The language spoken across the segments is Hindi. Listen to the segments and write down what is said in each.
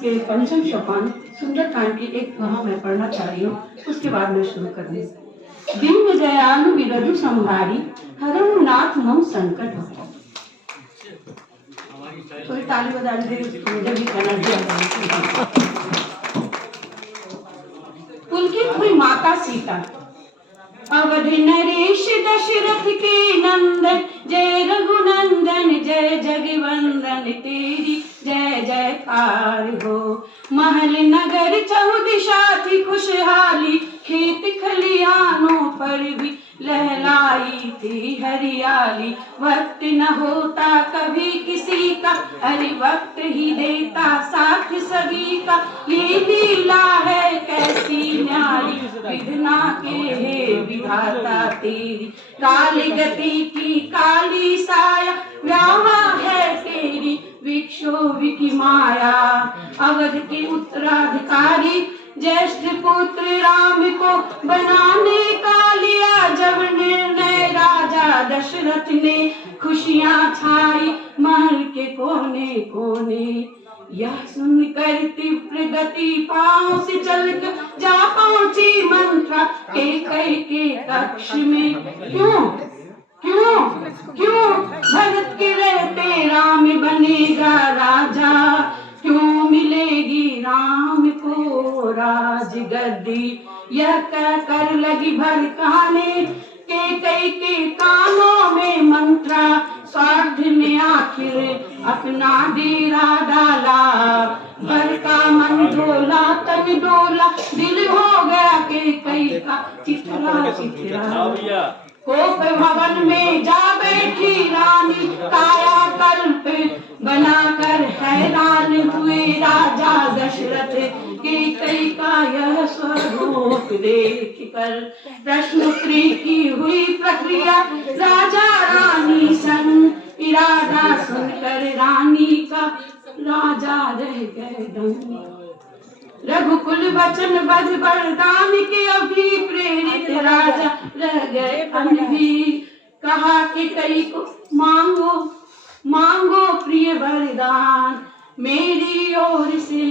के पंचम सोपान सुंदरकांड की एक दोहा मैं पढ़ना चाह रही हूँ, उसके बाद मैं शुरू करूंगी। दीन दयालु विरजु संहारी, हरहु नाथ मम संकट हो। थोड़ी ताली बजा दीजिए, मुझे भी कहना। पुलकित हुई माता सीता, अवध नरेश दशरथ के नंदन, जय रघुनंदन जय जगवंदन, तेरी जय जयकार हो। महल नगर चहुदिशा थी खुशहाली, खेत खलिहानों पर भी लहलाई थी हरियाली। वक्त न होता कभी किसी का, अरे वक्त ही देता साथ सभी का। ये लीला है कैसी न्यारी, विधना के हे विधाता तेरी। काली गति की काली साया, व्याहा है तेरी विक्षोभ की माया। अवध के उत्तराधिकारी ज्येष्ठ पुत्र राम को बनाने का लिया जब निर्णय, राजा दशरथ ने खुशियां छाई महल के कोने कोने। यह सुनकर तीव्र गति पांव से चलकर जा पहुंची मंत्रा कैकेयी के कक्ष में। क्यों क्यों क्यों भरत के रहते राम बनेगा राजा, क्यों मिलेगी राम को राज गद्दी। यह कहकर लगी भड़काने कैकेयी के कानों में मंत्रा, स्वार्थ में आखिर अपना डेरा डाला। भर का मन डोला तन डोला, दिल हो गया कैकेयी का चिथरा चिथरा। कोप भवन में जा बैठी रानी, काया कल्प बनाकर हैरान हुए राजा दशरथ। कैकेयी का यह स्वरूप देख कर प्रश्नोत्तरी की हुई प्रक्रिया, राजा रानी संग इरादा सुनकर रानी का राजा रह गए दंग। रघुकुल वचन बद वरदान के अभिप्रेरित राजा रह गए अनभिर। कहा कि कैकेयी को मांगो मांगो प्रिय वरदान, मेरी ओर से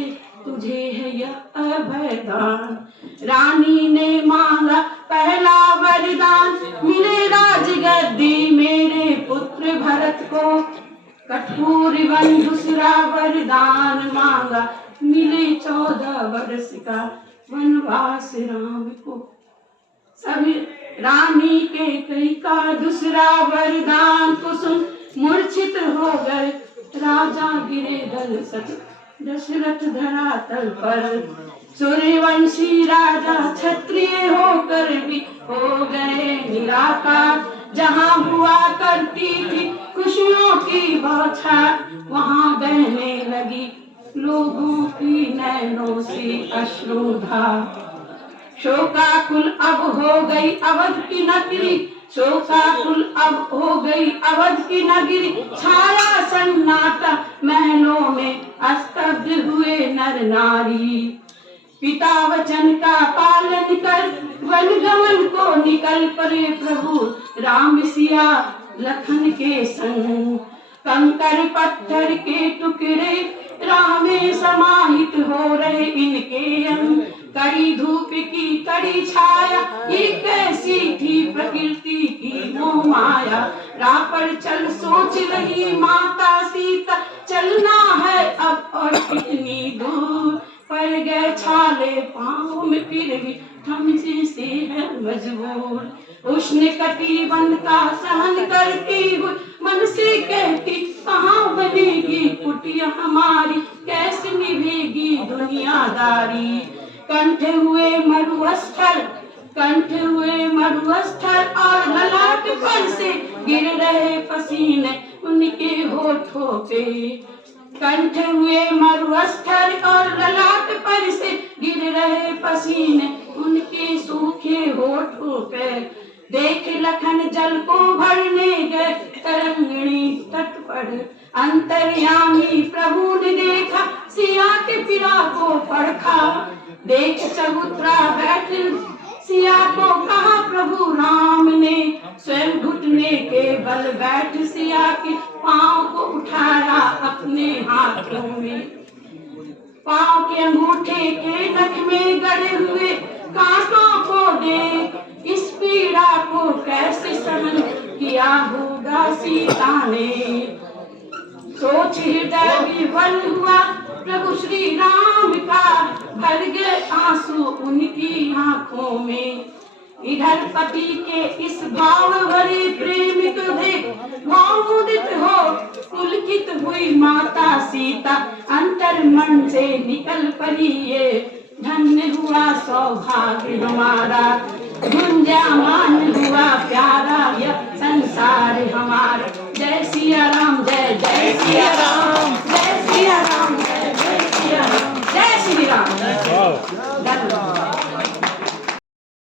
तुझे है यह अभयदान। रानी ने मांगा पहला वरदान, मिले राजगद्दी मेरे पुत्र भरत को। कठोर वन दूसरा वरदान मांगा, मिले 14 वर्ष का वनवास राम को। सभी रानी कैकेयी का दूसरा वरदान को सुन मूर्छित हो गए राजा, गिरे दशरथ धरातल पर। सूर्यवंशी राजा क्षत्रिय होकर भी हो गए निराकार। जहाँ हुआ करती थी खुशियों की बौछार, वहाँ बहने लगी लोगों की नैनों से अश्रुधार। शोकाकुल अब हो गई अवध की नगरी, शोकाकुल अब हो गई अवध की नगरी। छाया सन्नाटा महलों में, स्तब्ध हुए नर नारी। पिता वचन का पालन कर वनगमन को निकल पड़े प्रभु राम सिया लखन के संग। कंकर पत्थर के टुकड़े राह में समाहित हो रहे इनके अंग। कड़ी धूप की कड़ी छाया, ये कैसी थी प्रकृति की मोह माया। राह पर चल सोच रही माता सीता, चलना है अब और कितनी दूर। पड़ गए छाले पाँव में फिर भी थमने से है मजबूर। उष्ण कटिबंध का सहन करती हुई मन से कहती, कहाँ बनेगी कुटिया हमारी, कैसे निभेगी दुनियादारी। कंठ हुए मरुस्थल और ललाट पर से गिर रहे पसीने उनके होठों पे। कंठ हुए मरुस्थल और ललाट पर से गिर रहे पसीने उनके सूखे होठों पे। देख लखन जल को भरने गए तरंगिणी तट पर। अंतर्यामी प्रभु ने देखा सिया के पिरा को परखा। देख चबूतरा बैठे सिया को कहा प्रभु राम ने। स्वयं घुटने के बल बैठ सिया के पांव को उठाया अपने हाथों में। पाँव के अंगूठे के नख में गड़े हुए कांटों को देख इस पीड़ा को कैसे सहन किया होगा सीता ने। सोच हृदय विवल हुआ प्रभु श्री राम का, भर गए आंसू उनकी आंखों में। इधर पति के इस भाव भरे प्रेम को देख भावुदित हो पुलकित हुई माता सीता, अंतर मन से निकल पड़ी ये धन्य हुआ सौभाग्य हमारा, गुंजामान हुआ प्यार।